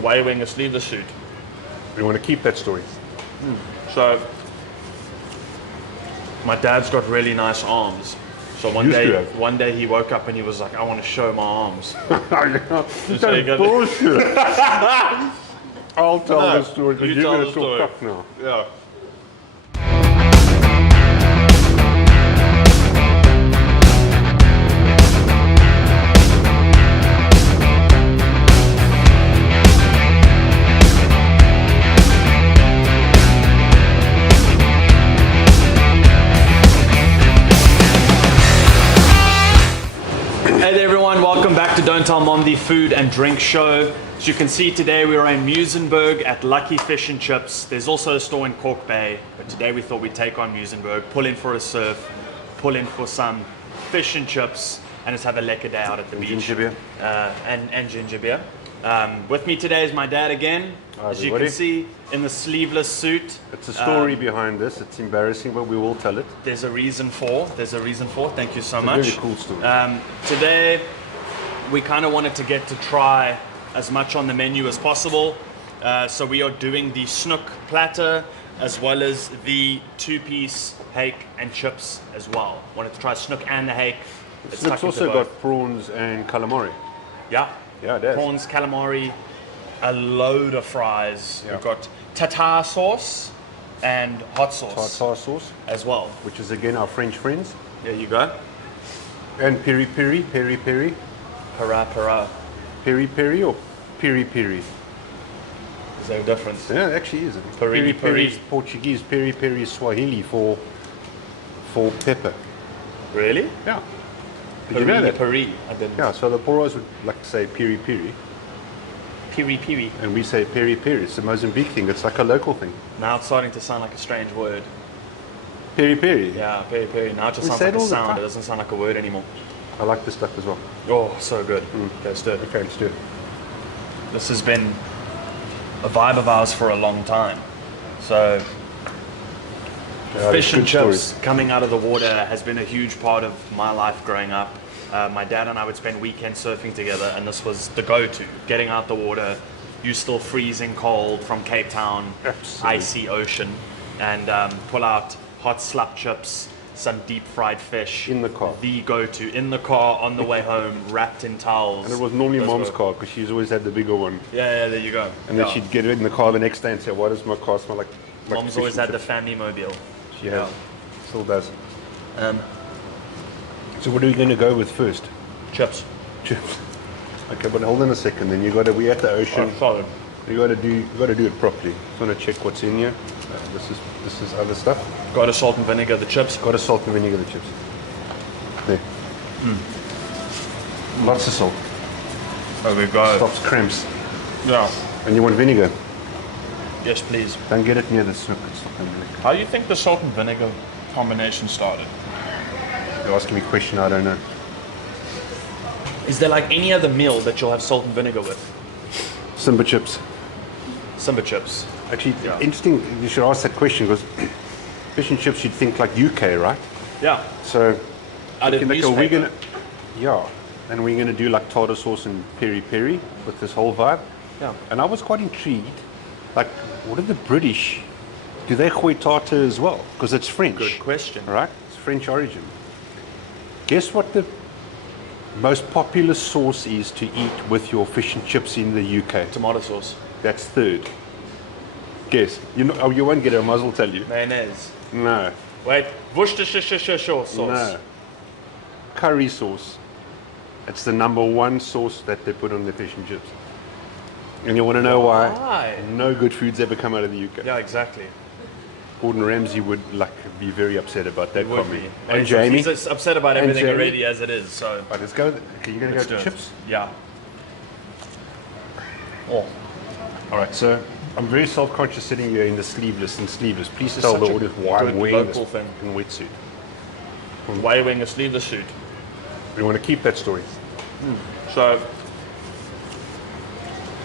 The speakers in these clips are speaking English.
Why are you wearing a sleeveless suit? We want to keep that story. So, my dad's got really nice arms. So one day he woke up and he was like, I want to show my arms. That's bullshit. I'll tell the story because you're going to talk cock now. Yeah. Hey there everyone, welcome back to Don't Tell Mom, the food and drink show. As you can see today we are in Muizenberg at Lucky Fish and Chips. There's also a store in Cork Bay, but today we thought we'd take on Muizenberg, pull in for a surf, pull in for some fish and chips, and just have a lekker day out at the beach. Ginger beer. And ginger beer. With me today is my dad again. Hi, as you can see, in the sleeveless suit. It's a story behind this. It's embarrassing, but we will tell it. There's a reason for. Thank you so much. It's a very cool story. Today, we kind of wanted to get to try as much on the menu as possible. So we are doing the snook platter as well as the two-piece hake and chips as well. Wanted to try snook and the hake. It's also got prawns and calamari. Yeah. Yeah, it does. Prawns, calamari, a load of fries. Yeah. We've got tartar sauce and hot sauce. Tartar sauce. As well. Which is again our French friends. There you go. And peri peri. Para. Peri peri or peri peri? Is there a difference? Yeah, it actually is. Peri peri is Portuguese, peri peri is Swahili for pepper. Really? Yeah. Did you know that? Peri. I didn't. Yeah, so the Poros would like to say peri peri. Piri. And we say peri peri. It's a Muizenberg thing. It's like a local thing. Now it's starting to sound like a strange word. Peri peri? Yeah, peri. Now it just We sounds say like it a all the sound. time. It doesn't sound like a word anymore. I like this stuff as well. Oh, so good. Okay, let's do it. Okay, let's do it. This has been a vibe of ours for a long time. So, fish and chips coming out of the water has been a huge part of my life growing up. My dad and I would spend weekends surfing together, and this was the go-to. Getting out the water, you still freezing cold from Cape Town, Absolutely. icy ocean, and pull out hot slap chips, some deep fried fish. In the car. The go-to. In the car, on the way home, wrapped in towels. And it was normally Those mom's were- car because she's always had the bigger one. Yeah, there you go. And then she'd get in the car the next day and say, why does my car smell like Mom's fish always and had the chips?" family mobile. She has. Still does. Um, So what are we going to go with first? chips. Chips. Okay, but hold on a second. Then we're at the ocean. Solid. You got to do it properly. Just want to check what's in here. This is other stuff. Got to salt and vinegar the chips. Got to salt and vinegar the chips. There. Lots of salt. There we go. Stops cramps. Yeah. And you want vinegar? Yes, please. Don't get it near the snook. It's not going to work. How do you think the salt and vinegar combination started? You're asking me a question I don't know. Is there like any other meal that you'll have salt and vinegar with? Simba chips. Simba chips. Actually, Yeah. interesting. You should ask that question because fish and chips, you'd think like UK, right? Yeah. So, Out of we're newspaper. gonna, yeah, and we're gonna do like tartar sauce and peri peri with this whole vibe. Yeah. And I was quite intrigued. Like, what are the British? Do they gooi tartar as well? Because it's French. Good question. Right? It's French origin. Guess what the most popular sauce is to eat with your fish and chips in the UK? Tomato sauce. That's third. Guess. You won't get a muzzle tell you. Mayonnaise. No. Wait. Worcestershire sauce. No. Curry sauce. It's the number one sauce that they put on the fish and chips. And you want to know why? Why? No good foods ever come out of the UK. Yeah, exactly. Gordon Ramsay would be very upset about that Would comment. be. And Jamie. He's upset about And everything Jamie. already as it is. So. Right, let's go. Okay, you're going to Let's go do to it. chips? Yeah. Oh. All right, so I'm very self-conscious sitting here in the sleeveless. Please tell such the a audience why I'm good wearing this local thing. fucking wetsuit. Why are you wearing a sleeveless suit? We want to keep that story. So,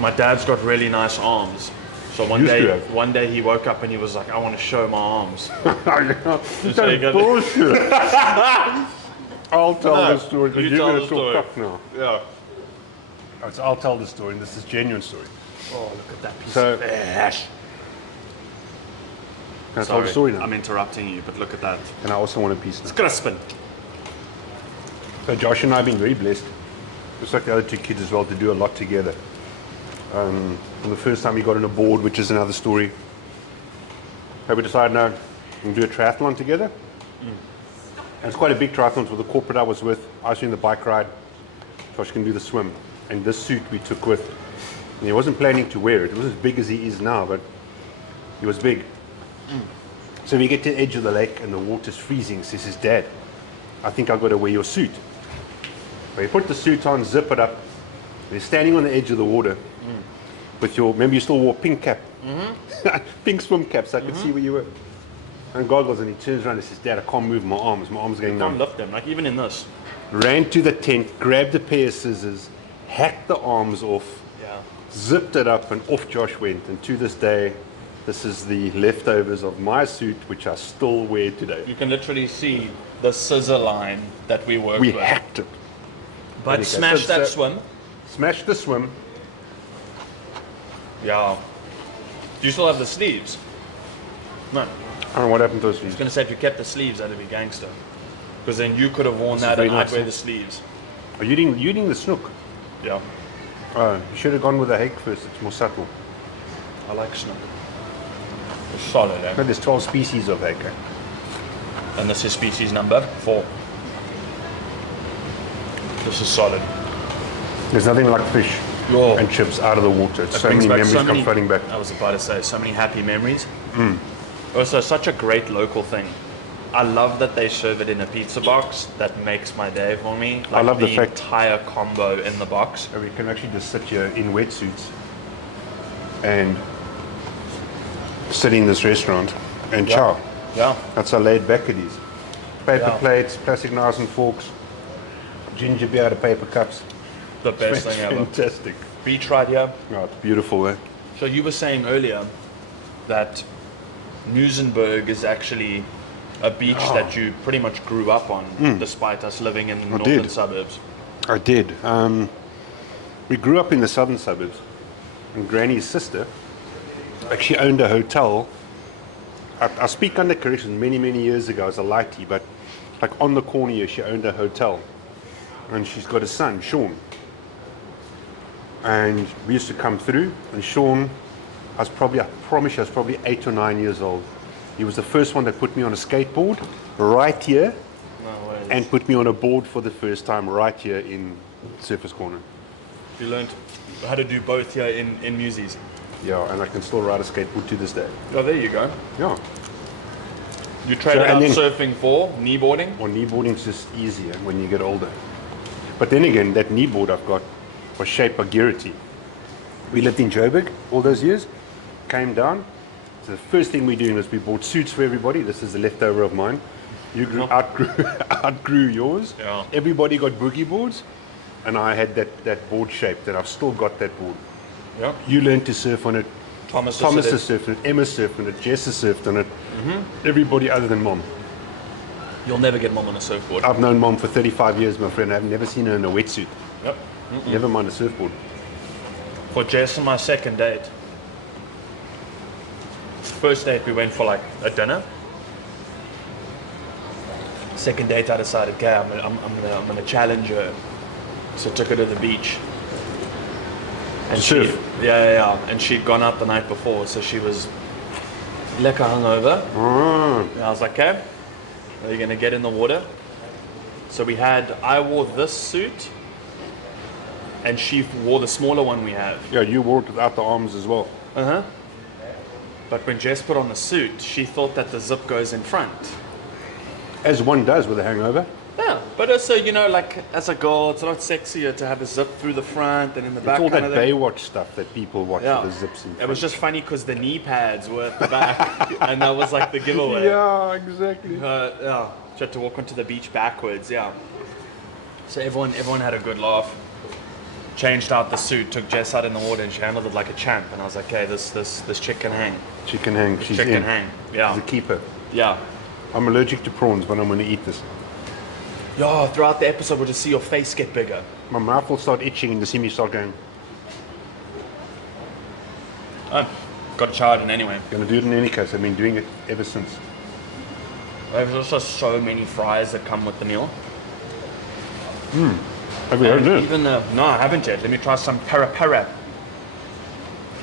my dad's got really nice arms. So Used to have. one day he woke up and he was like, I want to show my arms. That's So you got- bullshit. I'll tell the story you because you're tell going the to talk story. cock now. Yeah. I'll tell the story, and this is a genuine story. Oh, look at that piece So- of fish. Can I tell the story now? I'm interrupting you, but look at that. And I also want a piece now. It's crispin. So Josh and I have been very blessed, just like the other two kids as well, to do a lot together. From the first time we got on a board, which is another story, we decided now we'll do a triathlon together. And it's quite a big triathlon with the corporate I was with. I was doing the bike ride. Josh can do the swim. And this suit we took with. And he wasn't planning to wear it. It was as big as he is now, but he was big. So we get to the edge of the lake and the water's freezing. Says his dad, I think I've got to wear your suit. So he put the suit on, zip it up. And he's standing on the edge of the water with your, remember you still wore pink cap? Pink swim cap, so I could see where you were. And goggles, and he turns around and says, Dad, I can't move my arms. My arms are going You can't numb. lift them, like even in this. Ran to the tent, grabbed a pair of scissors, hacked the arms off, Yeah. zipped it up, and off Josh went. And to this day, this is the leftovers of my suit, which I still wear today. You can literally see the scissor line that we worked We with. hacked it. But Okay, smash so- that so- swim. Smashed the swim. Yeah. Do you still have the sleeves? No. I don't know what happened to those I was sleeves. going to say, if you kept the sleeves, that'd be gangster. Because then you could have worn This is that very and I'd nice, wear eh? the sleeves. Are you eating the snook? Yeah. You should have gone with the hake first. It's more subtle. I like snook. It's solid, eh? No, there's 12 species of hake. And this is species number 4. This is solid. There's nothing like fish Yo. and chips out of the water. It's It so brings many back memories come flooding back. I was about to say, so many happy memories. Also, such a great local thing. I love that they serve it in a pizza box. That makes my day for me. Like I love the fact- entire combo in the box. So we can actually just sit here in wetsuits and sit in this restaurant and chow. Yeah. That's how laid back it is. Paper Yeah. plates, plastic knives and forks, ginger beer out of paper cups. The best It's thing ever. fantastic. Beach right here. Oh, it's beautiful, eh? So you were saying earlier that Muizenberg is actually a beach that you pretty much grew up on, despite us living in the northern did. suburbs. I did. We grew up in the southern suburbs, and Granny's sister actually owned a hotel. I speak under correction, many, many years ago as a lighty, but like on the corner here, she owned a hotel. And she's got a son, Sean. And we used to come through, and Sean, I promise you, I was probably 8 or 9 years old. He was the first one that put me on a skateboard right here, No way. and put me on a board for the first time right here in Surface Corner. You learned how to do both here in Museys. Yeah, and I can still ride a skateboard to this day. Oh, there you go. Yeah. You traded and out then- surfing for kneeboarding. Well, kneeboarding's just easier when you get older. But then again, that kneeboard I've got was shaped by Garrity. We lived in Joburg all those years, came down. So the first thing we're doing is we bought suits for everybody. This is the leftover of mine. You outgrew yours. Yeah. Everybody got boogie boards, and I had that board shaped, and I've still got that board. Yeah. You learned to surf on it. Thomas Thomas has has surfed on it. Emma surfed on it. Jess has surfed on it. Everybody other than Mom. You'll never get mom on a surfboard. I've known Mom for 35 years, my friend. I've never seen her in a wetsuit. Yep. Never mind a surfboard. For Jess and my second date. First date we went for like a dinner. Second date I decided, okay, I'm gonna challenge her. So I took her to the beach. And Surf? Yeah. And she'd gone out the night before, so she was lekker hungover. And I was like, okay, are you gonna get in the water? So I wore this suit, and she wore the smaller one we have. Yeah, you wore it without the arms as well. But when Jess put on the suit, she thought that the zip goes in front. As one does with a hangover. Yeah, but also, like as a girl, it's a lot sexier to have a zip through the front and in the back. It's all that kind of thing. Baywatch stuff that people watch Yeah. with the zips in It was just funny because the knee pads were at the back, and that was like the giveaway. Yeah, exactly. Yeah, she had to walk onto the beach backwards. Yeah. So everyone had a good laugh. Changed out the suit, took Jess out in the water, and she handled it like a champ. And I was like, okay, this chick can hang. She can hang. She's Chick in. can hang. Yeah. She's a keeper. Yeah. I'm allergic to prawns, but I'm going to eat this. Yeah, throughout the episode, we'll just see your face get bigger. My mouth will start itching and you see me start going. I've got to try it in anyway. Gonna do it in any case. I've been doing it ever since. There's also so many fries that come with the meal. Have you heard And it? even the, no, I haven't yet. Let me try some para.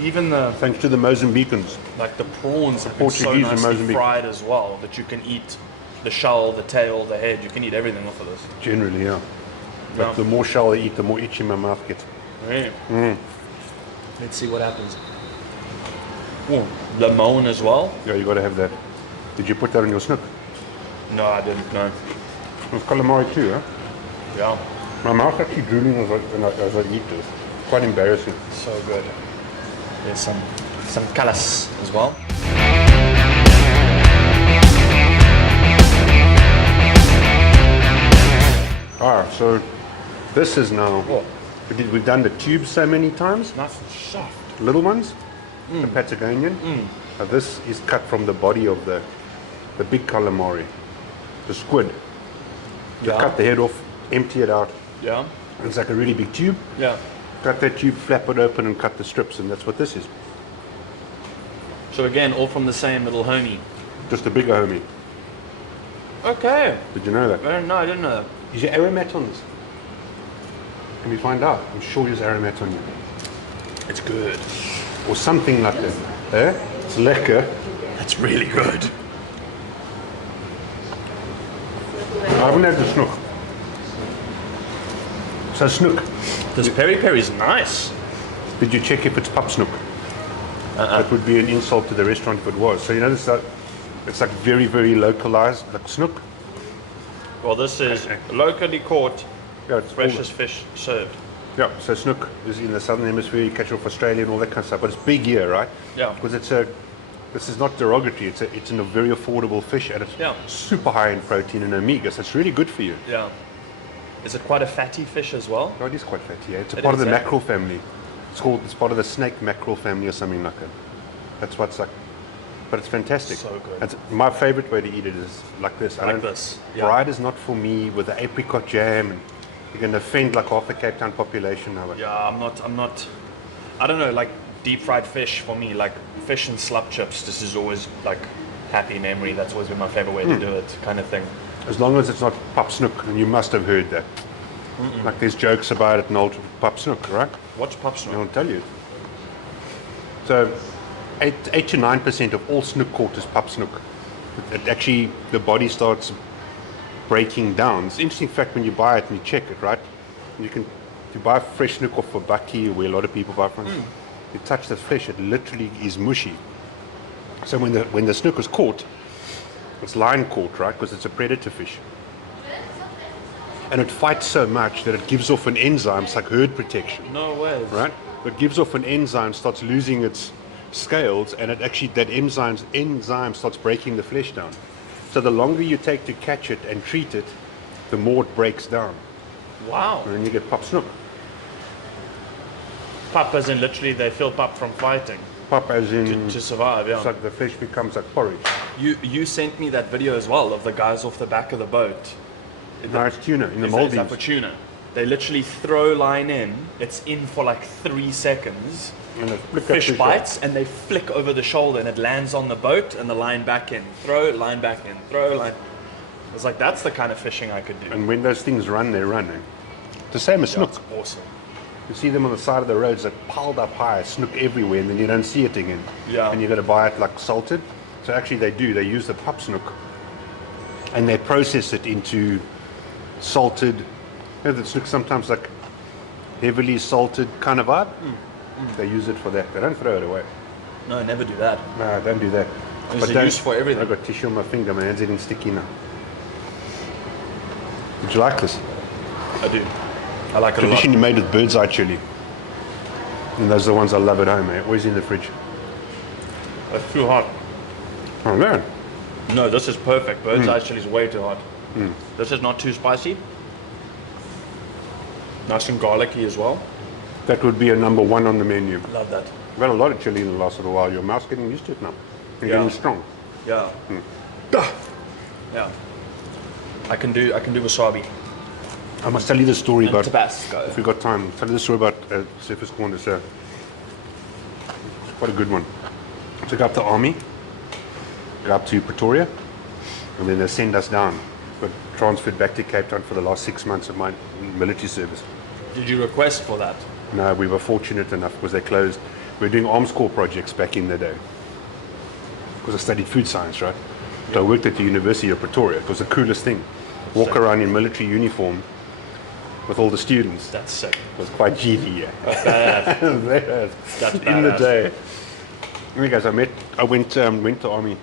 Even the, Thanks to the Mozambicans. like the prawns have been so Portuguese and nicely Mozambique. fried as well that you can eat the shell, the tail, the head. You can eat everything off of this. Generally, yeah. But Yeah. the more shell I eat, the more itchy my mouth gets. Yeah. Let's see what happens. Oh, lemon as well? Yeah, you got to have that. Did you put that on your snook? No, I didn't. No. It's calamari too, huh? Yeah, My mouth actually drooling as I eat this. Quite embarrassing. so good. There's some kalas as well. So this is now. Oh. We've done the tubes so many times. Nice and soft. Little ones, the Patagonian. Now this is cut from the body of the big calamari, the squid. You Yeah. cut the head off, empty it out. Yeah. It's like a really big tube. Yeah. Cut that tube, flap it open, and cut the strips, and that's what this is. So again, all from the same little homie. Just a bigger homie. Okay. Did you know that? No, I didn't know that. Is your aromat on this? Can we find out? I'm sure there's aromat on you. It's good. Or something like that. Eh? It's lekker. That's really good. I haven't had the snook. So snook, This peri peri is nice. did you check if it's pup snook? That would be an insult to the restaurant if it was. So you know this, it's like very, very localized, like snook. Well, this is locally caught, Yeah, it's all- freshest fish served. Yeah, so snook is in the southern hemisphere, you catch it off Australia and all that kind of stuff, but it's big here, right? Yeah. Because this is not derogatory, it's a very affordable fish and it's Yeah. super high in protein and omega, so it's really good for you. Yeah. Is it quite a fatty fish as well? Oh, it is quite fatty, yeah. It's a It part of is, the eh? mackerel family. It's part of the snake mackerel family or something like that. That's what's like, but it's fantastic. So good. It's, my favorite way to eat it is like this. Like this, yeah. Fried is not for me with the apricot jam. And you're going to offend like half the Cape Town population now. Yeah, I'm not, I don't know, like deep fried fish for me, like fish and slub chips, this is always like happy memory. That's always been my favorite way to do it, kind of thing. As long as it's not pup snook, and you must have heard that. Like there's jokes about it in old pup snook, right? What's pop snook? I'll tell you. So, 8 to 9% of all snook caught is pup snook. It actually, the body starts breaking down. It's an interesting fact when you buy it and you check it, right? If you buy fresh snook off a bucky, where a lot of people buy from, you touch the fish, it literally is mushy. So when the snook is caught, it's line caught, right? Because it's a predator fish. And it fights so much that it gives off an enzyme. It's like herd protection. No way. Right? It gives off an enzyme, starts losing its scales, and it actually that enzyme starts breaking the flesh down. So the longer you take to catch it and treat it, the more it breaks down, Wow. and then you get pup snook. Pup as in literally they fill pup from fighting Pup as in to survive, yeah. it's like the fish becomes like porridge. You sent me that video as well of the guys off the back of the boat. No, it's tuna in the Is that Maldives. for tuna? They literally throw line in, it's in for like 3 seconds. And they flick that Fish fish bites and they flick over the shoulder and it lands on the boat and the line back in. Throw, line back in, throw, line. I was like, that's the kind of fishing I could do. And when those things run, they run. Eh? The same as snook. That's awesome. You see them on the side of the roads, like piled up high, snook everywhere, and then you don't see it again. Yeah. And you got to buy it like salted. So actually, they do. They use the pup snook, and they process it into salted. You know, the snook sometimes like heavily salted kind of vibe. They use it for that. They don't throw it away. No, never do that. No, don't do that. There's a don't- use for everything. I've got tissue on my finger. My hand's getting sticky now. Would you like this? I do. I like it a lot. Traditionally made with bird's eye chili. And those are the ones I love at home, eh? Always in the fridge. It's too hot. Oh, man. No, this is perfect. Bird's eye chili is way too hot. This is not too spicy. Nice and garlicky as well. That would be a number one on the menu. Love that. I've had a lot of chili in the last little while. Your mouth's getting used to it now. You're Yeah. getting strong. Yeah. Yeah. I can do wasabi. I must tell you the story about, Tabasco. if we've got time, tell you the story about surface corn. It's Quite a good one. So go up to Army, go up to Pretoria, and then they send us down. Got transferred back to Cape Town for the last 6 months of my military service. Did you request for that? No, we were fortunate enough because they closed. We were doing arms corps projects back in the day. Because I studied food science, right? So I worked at the University of Pretoria. It was the coolest thing. Walk around in military uniform with all the students. That's sick. It was quite GD, yeah. That's In the badass. day. Anyway, guys, I went to Army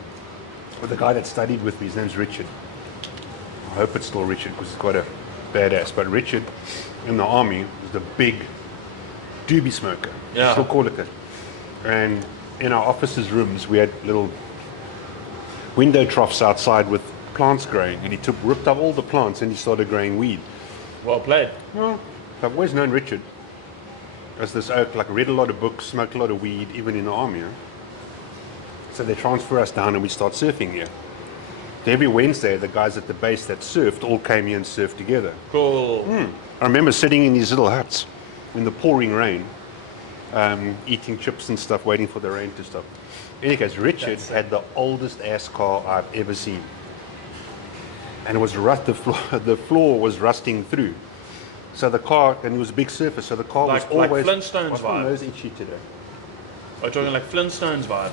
with a guy that studied with me. His name's Richard. I hope it's still Richard because he's quite a badass. But Richard in the Army was the big doobie smoker. Yeah. We still call it that. And in our officers' rooms, we had little window troughs outside with plants growing. And he ripped up all the plants and he started growing weed. Well played. Well, I've always known Richard as this oak, like read a lot of books, smoked a lot of weed, even in the Army. Huh? So they transfer us down and we start surfing here. So every Wednesday, the guys at the base that surfed all came here and surfed together. Cool. I remember sitting in these little huts in the pouring rain, eating chips and stuff, waiting for the rain to stop. In any case, Richard had the oldest ass car I've ever seen. And it was the floor was rusting through. So the car, and it was a big surface, so the car Like was always... Flintstones What's my vibe. nose itchy today? Are you talking like Flintstones vibe?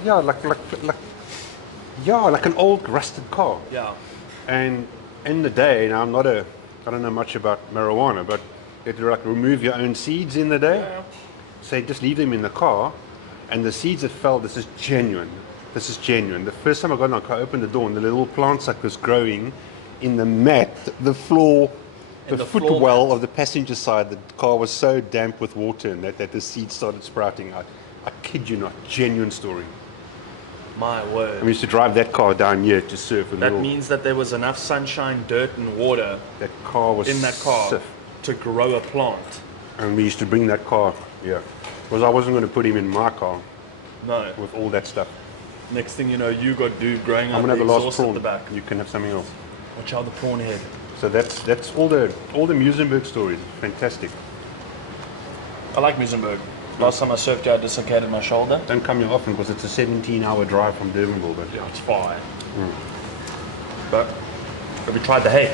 Yeah, like an old rusted car. Yeah. And in the day, now I don't know much about marijuana, but they'd like remove your own seeds in the day. Yeah. Say just leave them in the car, and the seeds that fell, this is genuine. This is genuine. The first time I got in the car, I opened the door, and the little plant sucker was growing in the mat, the floor, the footwell of the passenger side. The car was so damp with water in that the seeds started sprouting. I kid you not, genuine story. My word. I used to drive that car down here to surf. That means that there was enough sunshine, dirt, and water that car was in that car stiff. to grow a plant. And we used to bring that car, yeah. Because I wasn't going to put him in my car No. with all that stuff. Next thing you know, you got dude growing I'm up going to the have a last exhaust at prawn. the back. You can have something else. Watch out the prawn head. So that's all the Muizenberg stories. Fantastic. I like Muizenberg. Last time I surfed here, I dislocated my shoulder. Don't come here often because it's a 17-hour drive from Durbanville. But Yeah, it's far. But have you tried the hake?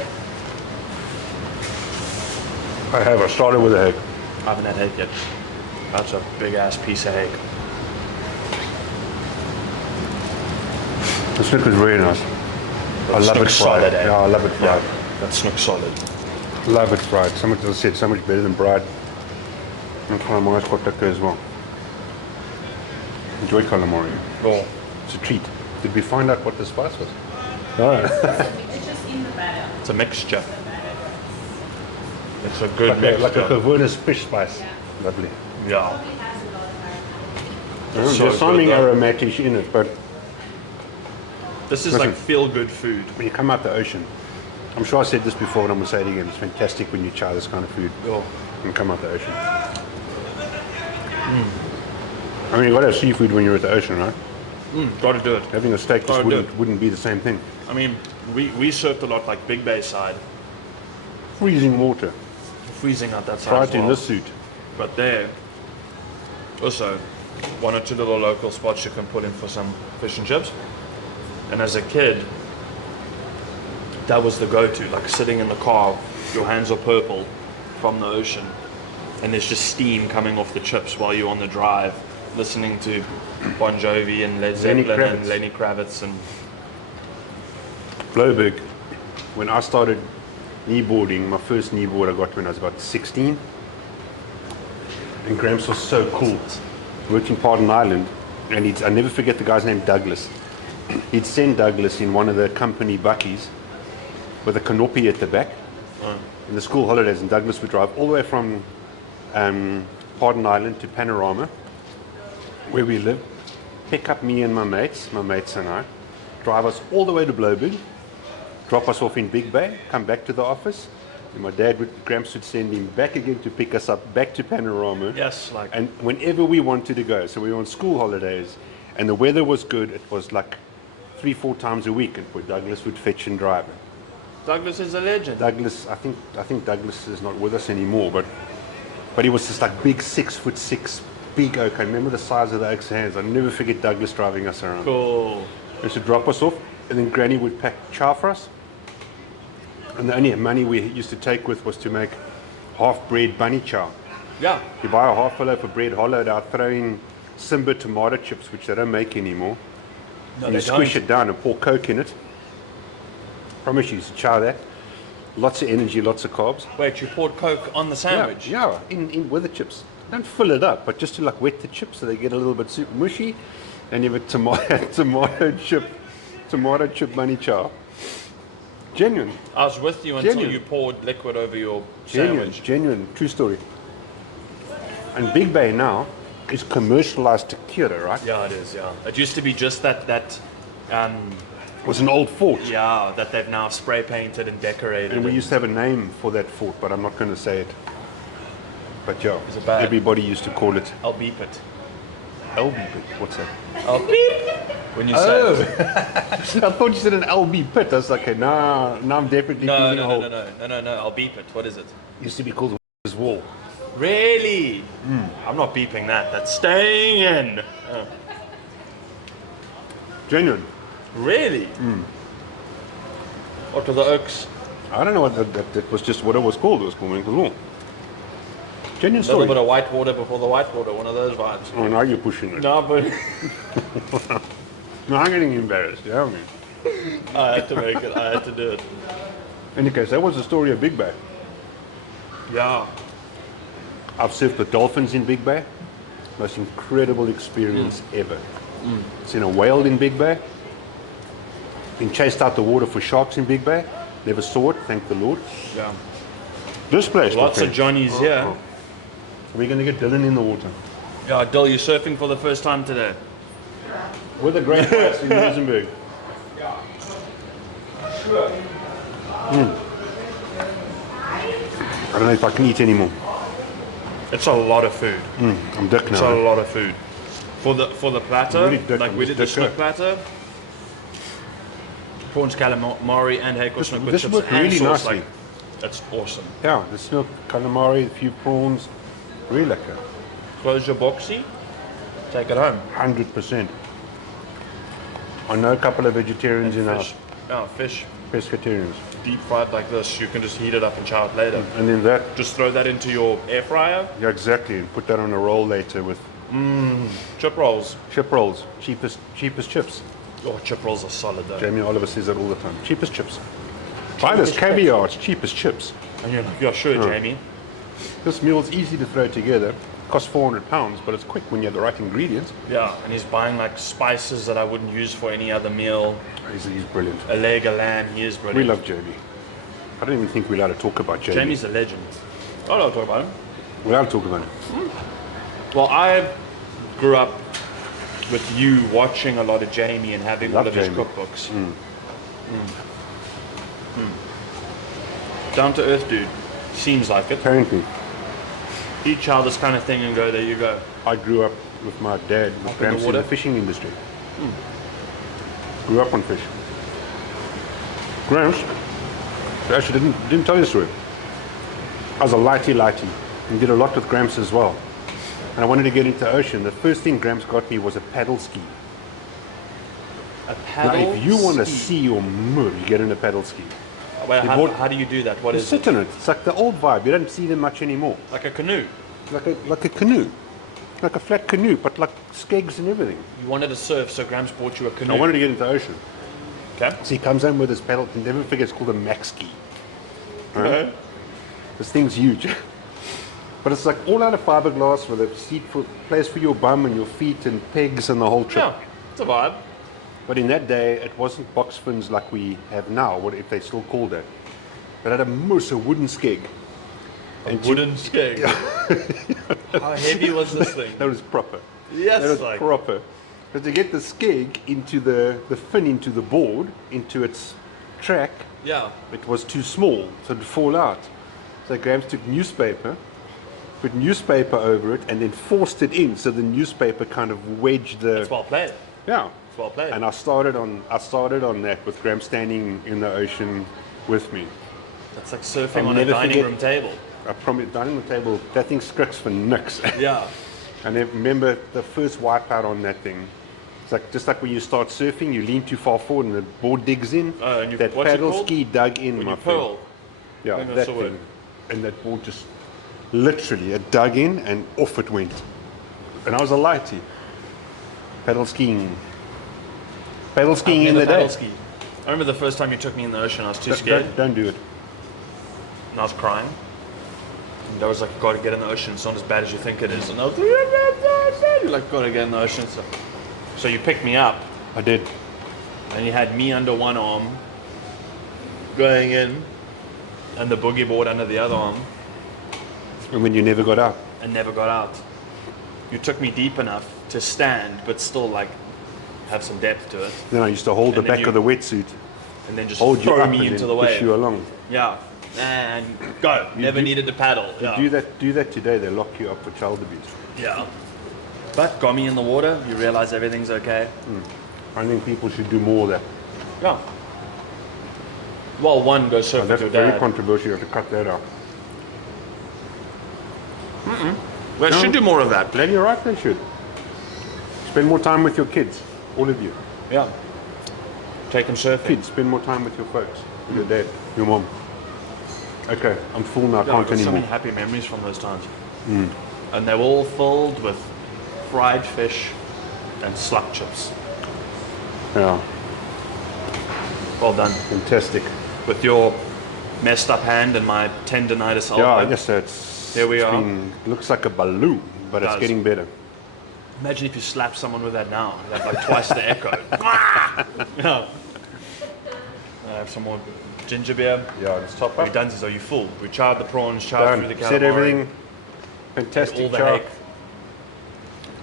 I have. I started with a hake. I haven't had hake yet. That's a big ass piece of hake. The snook is really nice. I love it fried. Solid, eh? Yeah, I love it fried. Yeah, that snook's solid. Love it fried. So much, as I said, so much better than fried. And calamari is quite thicker as well. Enjoy calamari. Oh, It's a treat. Did we find out what the spice was? It's just in the batter. it's a mixture. The batter. It's a good Like a mixture. Caverna's fish spice. Yeah. Lovely. Yeah. Probably has a lot of It's so There's something good, though. aromatic in it, but This is Listen. like feel-good food. when you come out the ocean, I'm sure I said this before and I'm going to say it again, it's fantastic when you try this kind of food Oh. and come out the ocean. I mean, you got to have seafood when you're at the ocean, right? Gotta do it. Having a steak just Gotta do wouldn't be the same thing. I mean, we surfed a lot like Big Bay side, Freezing water. freezing out that side Try as it in well. this suit. But there, also, one or two little local spots you can put in for some fish and chips. And as a kid, that was the go-to. Like sitting in the car, your hands are purple from the ocean, and there's just steam coming off the chips while you're on the drive, listening to Bon Jovi and Led Lenny Zeppelin and Kravitz. Lenny Kravitz and Bloberg, when I started kneeboarding, my first kneeboard I got when I was about 16. And Gramps was so cool. Worked in Pardon Island, and I never forget the guy's name, Douglas. He'd send Douglas in one of the company buckies with a canopy at the back in the school holidays, and Douglas would drive all the way from Pardon Island to Panorama, where we live, pick up me and my mates and I, drive us all the way to Bloberg, drop us off in Big Bay, come back to the office, and my Gramps would send him back again to pick us up back to Panorama. yes, like And whenever we wanted to go, so we were on school holidays, and the weather was good, it was like 3-4 times a week, and Douglas would fetch and drive. Douglas is a legend. Douglas, I think Douglas is not with us anymore, but he was this like big 6'6" big oak. I remember the size of the oak's hands. I'll never forget Douglas driving us around. Cool. He used to drop us off, and then Granny would pack chow for us. And the only money we used to take with was to make half-bread bunny chow. Yeah. You buy a half a loaf of bread hollowed out, throw in Simba tomato chips, which they don't make anymore. No, And you they squish don't. it down and pour Coke in it. Promise you, chow that. Lots of energy, lots of carbs. Wait, you poured Coke on the sandwich? Yeah, in with the chips. Don't fill it up, but just to like wet the chips so they get a little bit mushy. And you have a tomato chip bunny chow. Genuine. I was with you until Genuine. you poured liquid over your sandwich. Genuine, true story. And Big Bay now is commercialized tequila, right? Yeah, it is. Yeah, it used to be just that It was an old fort. yeah, that they've now spray painted and decorated. And we used to have a name for that fort, but I'm not going to say it. But yeah, Is it bad? everybody used to call it I'll beep it. LB pit. What's that? I'll beep when you say it. I thought you said an LB pit. I was like, okay, nah, I'm definitely No, feeling no, old. no. I'll beep it. What is it? Used to be called Wizard's Wall. Really? I'm not beeping that. That's staying in. Oh. Genuine. Really? What were the oaks? I don't know what that was. Just what it was called. It was called Winkle's Wall. Genuine A little story. bit of white water before the white water. One of those vibes. Oh, now you're pushing it. No, but No, I'm getting embarrassed. Yeah, man. I had to make it. I had to do it. In any case, that was the story of Big Bay. Yeah. I've surfed with dolphins in Big Bay. Most incredible experience ever. Seen a whale in Big Bay. Been chased out the water for sharks in Big Bay. Never saw it, thank the Lord. Yeah. This place. Lots my of friend. Johnnies here. We're going to get Dylan in the water. Yeah, Dill, you're surfing for the first time today. With a great place in Muizenberg. I don't know if I can eat anymore. It's a lot of food. I'm dick It's a now. lot of food. For the platter, I'm really dick, like I'm we just did the dick, snook eh? platter, prawns calamari and hako snook with this chips worked and really sauce. nicely. Like, that's awesome. Yeah, the snook, calamari, a few prawns. Really lekker. Close your boxy, take it home. 100%. I know a couple of vegetarians in our Fish. Yeah, fish pescatarians. deep fried like this. You can just heat it up and chow it later. And then that, Just throw that into your air fryer. yeah, exactly, and put that on a roll later with Chip rolls. chip rolls. Cheapest chips. Oh, chip rolls are solid though. Jamie Oliver says that all the time. Cheapest chips. Buy this caviar, it's cheapest chips. And you're like, yeah, sure, Jamie. This meal's easy to throw together. Costs £400, but it's quick when you have the right ingredients. Yeah, and he's buying like spices that I wouldn't use for any other meal. He's brilliant. A leg of lamb, he is brilliant. We love Jamie. I don't even think we're allowed to talk about Jamie. Jamie's a legend. I don't talk about him. We're allowed to talk about him. Well, I grew up with you watching a lot of Jamie and having Love all of his Jamie. cookbooks. Down to earth dude. Seems like it. Apparently, Eat chow this kind of thing and go, there you go. I grew up with my dad, with Up in the Gramps in water? the fishing industry. Grew up on fish. Gramps, I actually didn't tell you the story. I was a lighty and did a lot with Gramps as well. And I wanted to get into ocean. The first thing Gramps got me was a paddle ski. A paddle Now, if you want to ski. see your mood, you get in a paddle ski. Wait, They how, bought- how do you do that? What You is it? sit in it. It's like the old vibe. You don't see them much anymore. Like a canoe. Like a canoe. Like a flat canoe, but like skegs and everything. You wanted to surf, so Gramps bought you a canoe. I wanted to get into ocean. Okay. So he comes home with his paddle. You never forget, it's called a max ski. Right? This thing's huge. But it's like all out of fiberglass with a seat for place for your bum and your feet and pegs and the whole trip. Yeah, it's a vibe. But in that day, it wasn't box fins like we have now, what if they still call that. It had a wooden skeg. And Wooden skeg. How heavy was this thing? that was proper. Yes, That was like- proper. Because to get the skeg into the fin into the board, into its track, Yeah. it was too small, so it'd fall out. So Grams took newspaper, put newspaper over it, and then forced it in, so the newspaper kind of wedged the. It's well played. Yeah. It's well played. And I started on that with Graham standing in the ocean with me. That's like surfing I'll on a never dining forget- room table. I promise, dining room table, that thing scricks for nix. Yeah. And then remember the first wipeout on that thing. It's like just like when you start surfing, you lean too far forward and the board digs in. And you, That what's it paddle called? ski dug in, When my you friend. pearl. Yeah, think that that's the word. thing. And that board just literally, it dug in and off it went. And I was a lighty. Paddle skiing. Paddle skiing in the day. Paddle ski. I remember the first time you took me in the ocean, I was too scared. Don't do it. And I was crying. And I was like, you gotta get in the ocean, it's not as bad as you think it is. And I was like, you're like, gotta get in the ocean. So you picked me up, I did. and you had me under one arm, going in, and the boogie board under the other arm, And when you never got out. and never got out. You took me deep enough to stand, but still like have some depth to it, Then I used to hold the And then back you- of the wetsuit, and then just hold you throw up me and into then the push wave. you along. Yeah, and go. Never needed to paddle. Yeah. Do that today, they lock you up for child abuse. Yeah. But got me in the water, you realize everything's okay. I think people should do more of that. Yeah. Well, one, go surf And with that's your very dad. controversial, you have to cut that out. We should do more of that. Then you're right, they should. Spend more time with your kids, all of you. Yeah. Take them surfing. Kids, spend more time with your folks, with your dad, your mom. Okay, I'm full now, I Yeah, I've can't got so many anymore. happy memories from those times. And they were all filled with fried fish and slug chips. Yeah, Well done. fantastic. With your messed up hand and my tendonitis elbow. Yeah, I guess that's. There we it's are. Looks like a balloon, but it's Does. getting better. Imagine if you slap someone with that now. You'd have like twice the echo. Yeah. I have some more ginger beer. Yeah, it's top We up. done this. Are you full? We charred the prawns, charred through the Done. calamari. Said everything. did all Fantastic the job. hake.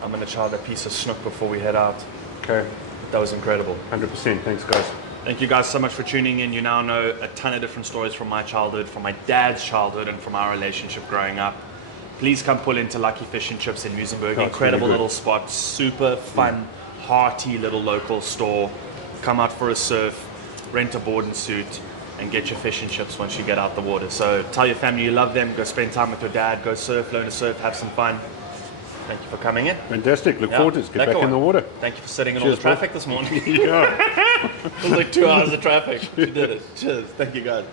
I'm gonna char that piece of snook before we head out. Okay, That was incredible. 100%. Thanks, guys. Thank you guys so much for tuning in. You now know a ton of different stories from my childhood, from my dad's childhood, and from our relationship growing up. Please come pull into Lucky Fish and Chips in Muizenberg. Oh, it's Incredible really good. little spot, super fun, hearty little local store. Come out for a surf, rent a board and suit, and get your fish and chips once you get out the water. So tell your family you love them. Go spend time with your dad. Go surf, learn to surf, have some fun. Thank you for coming in. Fantastic. Look Yeah, forward to it. Get lekker back in the one. water. Thank you for sitting in all Cheers, the bro. traffic this morning. Yeah. It was like 2 hours of traffic. You did it. Cheers. Thank you guys.